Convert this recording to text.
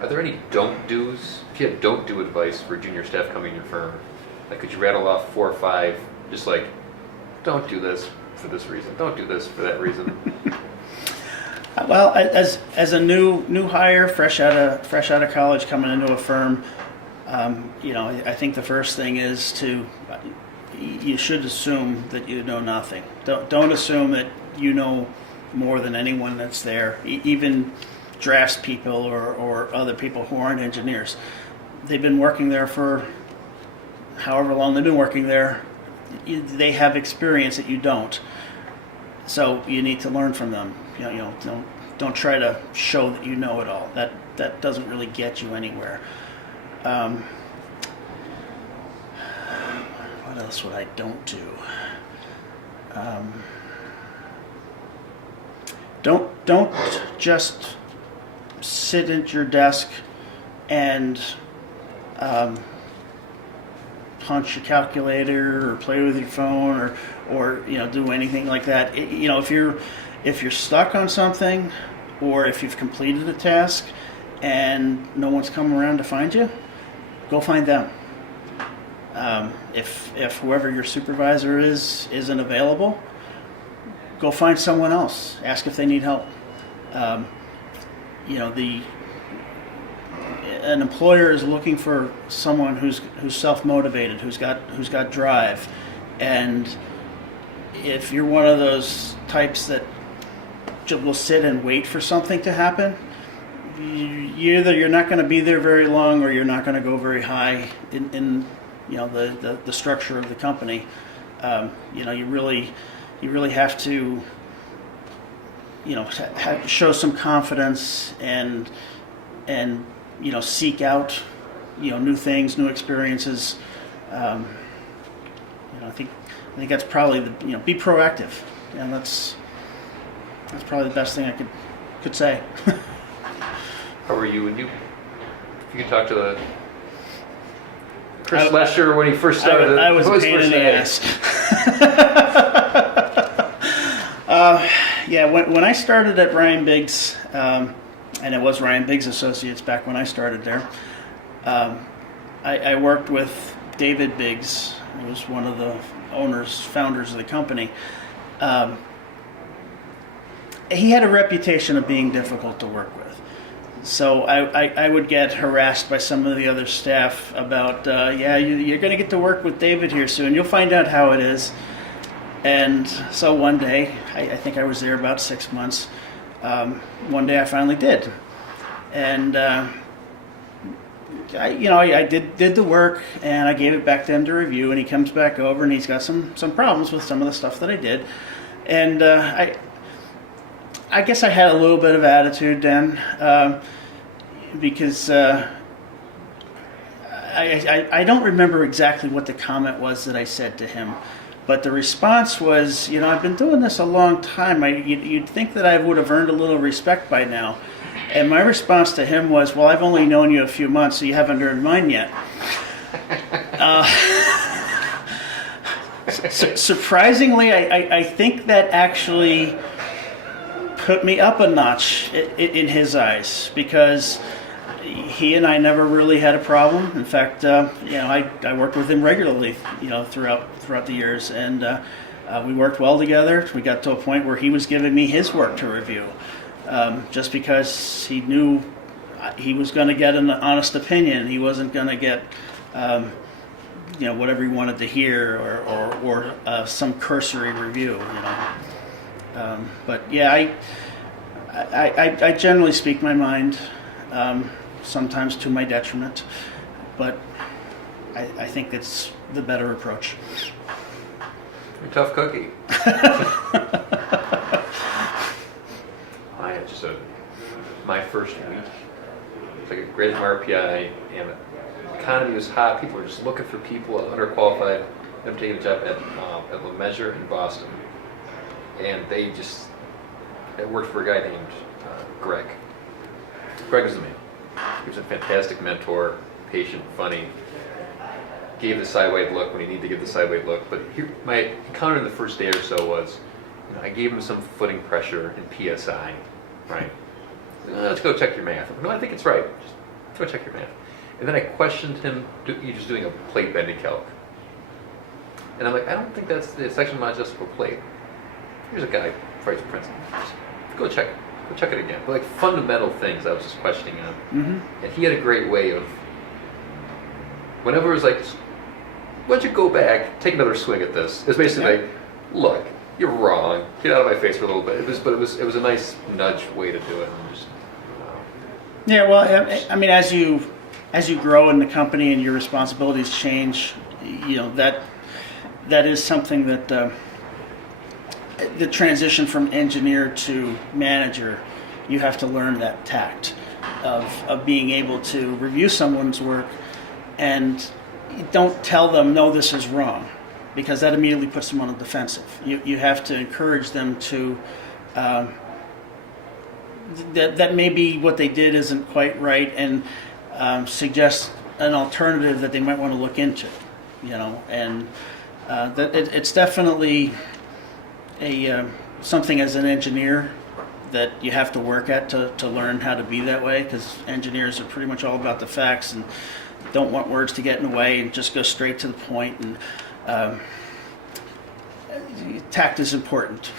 Are there any don't do's? If you had don't do advice for junior staff coming to your firm, like could you rattle off 4 or 5, just like, don't do this for this reason, don't do this for that reason? Well, as a new hire, fresh out of college, coming into a firm, I think the first thing is you should assume that you know nothing. Don't assume that you know more than anyone that's there, even drafts people or other people who aren't engineers. They've been working there for however long they've been working there. They have experience that you don't, so you need to learn from them. Don't try to show that you know it all. That doesn't really get you anywhere. What else would I don't do? Don't just sit at your desk and punch a calculator or play with your phone or do anything like that. If you're stuck on something, or if you've completed a task and no one's come around to find you, go find them. If whoever your supervisor isn't available, go find someone else. Ask if they need help. An employer is looking for someone who's self-motivated, who's got drive, and if you're one of those types that will sit and wait for something to happen, you're not going to be there very long, or you're not going to go very high in the structure of the company. You really have to show some confidence and seek out new things, new experiences. I think that's probably be proactive, and that's probably the best thing I could say. How were you when if you could talk to Chris Lesher when he first started? I was a pain in the ass. When I started at Ryan Biggs, and it was Ryan Biggs Associates back when I started there, I worked with David Biggs, who was one of the founders of the company. He had a reputation of being difficult to work with. So I would get harassed by some of the other staff about, you're going to get to work with David here soon. You'll find out how it is. And so one day, I think I was there about 6 months. One day I finally did. And I did the work, and I gave it back to him to review, and he comes back over and he's got some problems with some of the stuff that I did. And I guess I had a little bit of attitude then, because I don't remember exactly what the comment was that I said to him, but the response was, I've been doing this a long time. You'd think that I would have earned a little respect by now. And my response to him was, well, I've only known you a few months, so you haven't earned mine yet. Surprisingly, I think that actually put me up a notch in his eyes, because he and I never really had a problem. In fact, I worked with him regularly, throughout the years, and we worked well together. We got to a point where he was giving me his work to review, just because he knew he was going to get an honest opinion. He wasn't going to get, whatever he wanted to hear, or some cursory review. But yeah, I generally speak my mind, sometimes to my detriment, but I think it's the better approach. You're a tough cookie. My first week, it's like a great RPI, and the economy was hot. People were just looking for people, underqualified. I'm taking a job at Lesher in Boston, and I worked for a guy named Greg. Greg was the man. He was a fantastic mentor, patient, funny. Gave the sideways look when he needed to give the sideways look. But my encounter in the first day or so was, I gave him some footing pressure in PSI, right? Let's go check your math. No, I think it's right. Just go check your math. And then I questioned him, he was doing a plate bending calc. And I'm like, I don't think that's the section modulus for plate. Here's a guy, vice principal. Go check it again. But like fundamental things I was just questioning him. Mm-hmm. And he had a great way of, whenever it was like, why don't you go back, take another swing at this? It's basically like, look, you're wrong. Get out of my face for a little bit. It was a nice nudge way to do it. And just, Yeah, well, I mean, as you grow in the company and your responsibilities change, that is something that the transition from engineer to manager, you have to learn that tact of being able to review someone's work and don't tell them, no, this is wrong, because that immediately puts them on the defensive. You have to encourage them to, that maybe what they did isn't quite right, and suggest an alternative that they might want to look into, and that it's definitely something as an engineer that you have to work at to learn how to be that way, because engineers are pretty much all about the facts and don't want words to get in the way and just go straight to the point, and tact is important.